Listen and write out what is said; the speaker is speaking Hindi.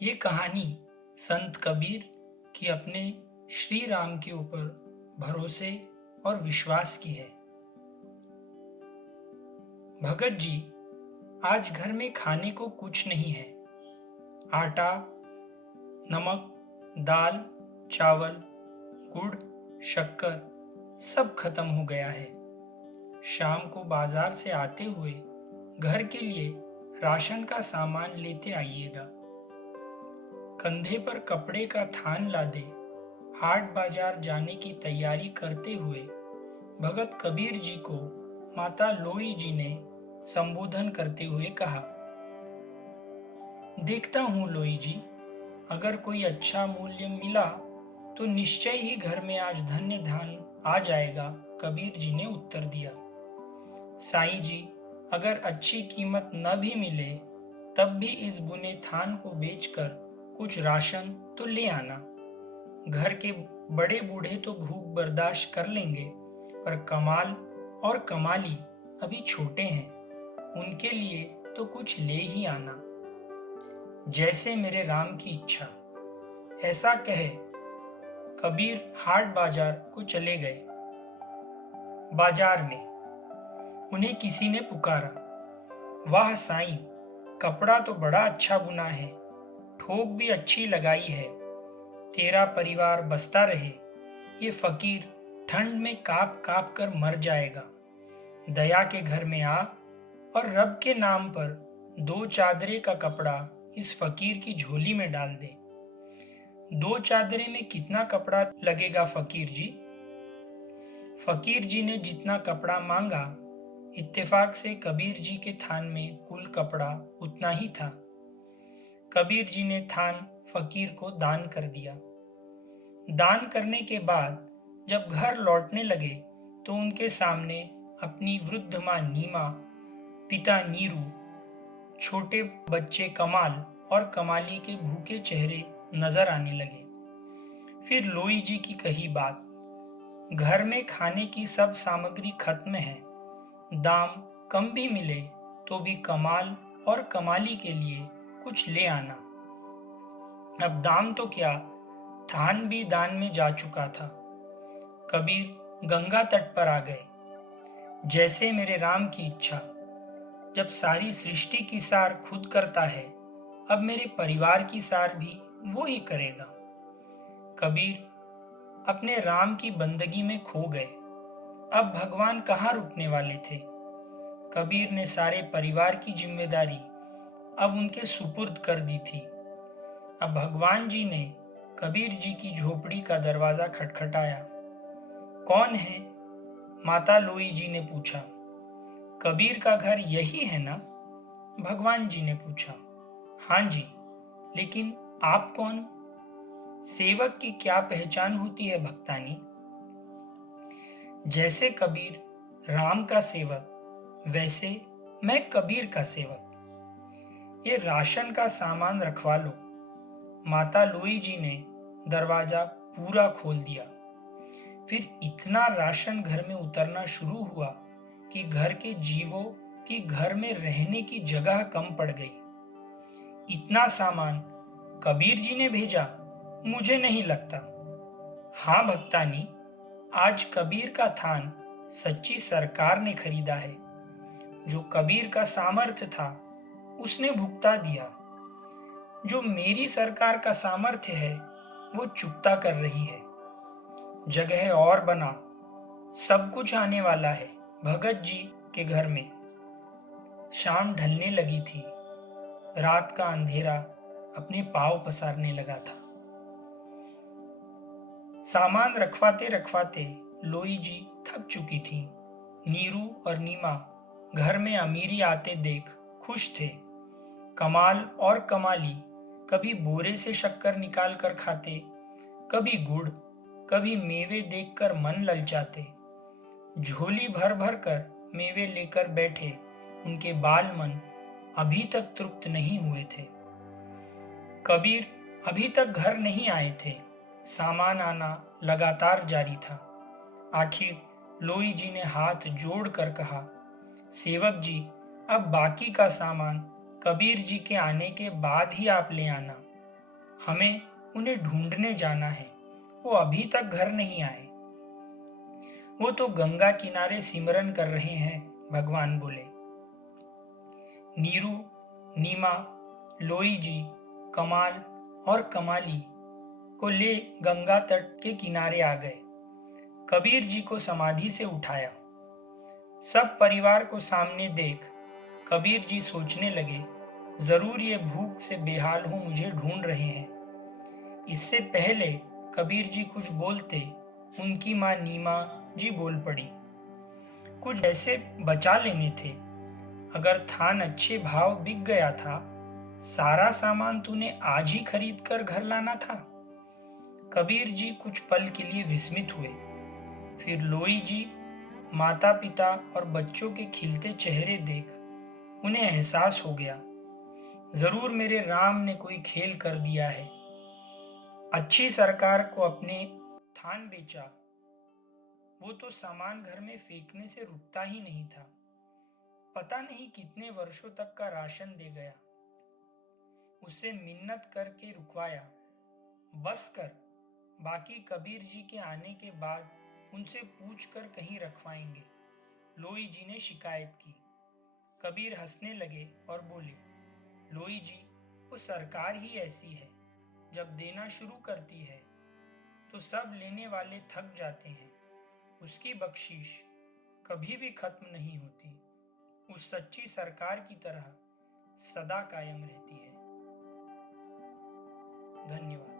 ये कहानी संत कबीर की अपने श्री राम के ऊपर भरोसे और विश्वास की है। भगत जी, आज घर में खाने को कुछ नहीं है। आटा, नमक, दाल, चावल, गुड़, शक्कर सब खत्म हो गया है। शाम को बाजार से आते हुए घर के लिए राशन का सामान लेते आइएगा। कंधे पर कपड़े का थान लादे हाट बाजार जाने की तैयारी करते हुए भगत कबीर जी को माता लोई जी ने संबोधन करते हुए कहा, देखता हूँ लोई जी, अगर कोई अच्छा मूल्य मिला तो निश्चय ही घर में आज धन्य धान आ जाएगा। कबीर जी ने उत्तर दिया, साईं जी, अगर अच्छी कीमत न भी मिले तब भी इस बुने थान को बेचकर कुछ राशन तो ले आना। घर के बड़े बूढ़े तो भूख बर्दाश्त कर लेंगे, पर कमाल और कमाली अभी छोटे हैं, उनके लिए तो कुछ ले ही आना। जैसे मेरे राम की इच्छा। ऐसा कहे कबीर हाट बाजार को चले गए। बाजार में उन्हें किसी ने पुकारा, वाह साईं, कपड़ा तो बड़ा अच्छा बुना है, ठोक भी अच्छी लगाई है, तेरा परिवार बसता रहे। ये फकीर ठंड में काप काप कर मर जाएगा। दया के घर में आ और रब के नाम पर 2 चादरे का कपड़ा इस फकीर की झोली में डाल दे। 2 चादरे में कितना कपड़ा लगेगा फकीर जी? फकीर जी ने जितना कपड़ा मांगा, इत्तेफाक से कबीर जी के थान में कुल कपड़ा उतना ही था। कबीर जी ने थान फकीर को दान कर दिया। दान करने के बाद जब घर लौटने लगे तो उनके सामने अपनी वृद्ध माँ नीमा, पिता नीरू, छोटे बच्चे कमाल और कमाली के भूखे चेहरे नजर आने लगे। फिर लोई जी की कही बात, घर में खाने की सब सामग्री खत्म है, दाम कम भी मिले तो भी कमाल और कमाली के लिए कुछ ले आना। अब दाम तो क्या, थान भी दान में जा चुका था। कबीर गंगा तट पर आ गए। जैसे मेरे राम की इच्छा। जब सारी सृष्टि की सार खुद करता है, अब मेरे परिवार की सार भी वो ही करेगा। कबीर अपने राम की बंदगी में खो गए। अब भगवान कहाँ रुकने वाले थे। कबीर ने सारे परिवार की जिम्मेदारी अब उनके सुपुर्द कर दी थी। अब भगवान जी ने कबीर जी की झोपड़ी का दरवाजा खटखटाया। कौन है? माता लोई जी ने पूछा। कबीर का घर यही है ना? भगवान जी ने पूछा। हाँ जी, लेकिन आप कौन? सेवक की क्या पहचान होती है भक्तानी? जैसे कबीर राम का सेवक, वैसे मैं कबीर का सेवक। ये राशन का सामान रखवा लो। माता लोई जी ने दरवाजा पूरा खोल दिया। फिर इतना राशन घर में उतरना शुरू हुआ कि घर के जीवों की घर में रहने की जगह कम पड़ गई। इतना सामान कबीर जी ने भेजा? मुझे नहीं लगता। हाँ भक्तानी, आज कबीर का थान सच्ची सरकार ने खरीदा है। जो कबीर का सामर्थ्य था उसने भुगता दिया। जो मेरी सरकार का सामर्थ्य है वो चुकता कर रही है। जगह और बना, सब कुछ आने वाला है भगत जी के घर में। शाम ढलने लगी थी। रात का अंधेरा अपने पांव पसारने लगा था। सामान रखवाते रखवाते लोई जी थक चुकी थी। नीरू और नीमा घर में अमीरी आते देख खुश थे। कमाल और कमाली कभी बोरे से शक्कर निकाल कर खाते, कभी गुड़, कभी मेवे देखकर मन ललचाते। झोली भर भर कर मेवे लेकर बैठे उनके बाल मन अभी तक तृप्त नहीं हुए थे। कबीर अभी तक घर नहीं आए थे। सामान आना लगातार जारी था। आखिर लोई जी ने हाथ जोड़ कर कहा, सेवक जी, अब बाकी का सामान कबीर जी के आने के बाद ही आप ले आना। हमें उन्हें ढूंढने जाना है, वो अभी तक घर नहीं आए। वो तो गंगा किनारे सिमरन कर रहे हैं, भगवान बोले। नीरू, नीमा, लोई जी, कमाल और कमाली को ले गंगा तट के किनारे आ गए। कबीर जी को समाधि से उठाया। सब परिवार को सामने देख कबीर जी सोचने लगे, जरूर ये भूख से बेहाल हो मुझे ढूंढ रहे हैं। इससे पहले कबीर जी कुछ बोलते, उनकी माँ नीमा जी बोल पड़ी, कुछ ऐसे बचा लेने थे। अगर थान अच्छे भाव बिक गया था, सारा सामान तूने आज ही खरीद कर घर लाना था। कबीर जी कुछ पल के लिए विस्मित हुए। फिर लोई जी, माता पिता और बच्चों के खिलते चेहरे देख उन्हें एहसास हो गया, जरूर मेरे राम ने कोई खेल कर दिया है। अच्छी सरकार को अपने थान बेचा, वो तो सामान घर में फेंकने से रुकता ही नहीं था। पता नहीं कितने वर्षों तक का राशन दे गया। उससे मिन्नत करके रुकवाया, बस कर, बाकी कबीर जी के आने के बाद उनसे पूछ कर कहीं रखवाएंगे। लोई जी ने शिकायत की। कबीर हंसने लगे और बोले, लोई जी, वो सरकार ही ऐसी है, जब देना शुरू करती है तो सब लेने वाले थक जाते हैं। उसकी बख्शीश कभी भी खत्म नहीं होती, उस सच्ची सरकार की तरह सदा कायम रहती है। धन्यवाद।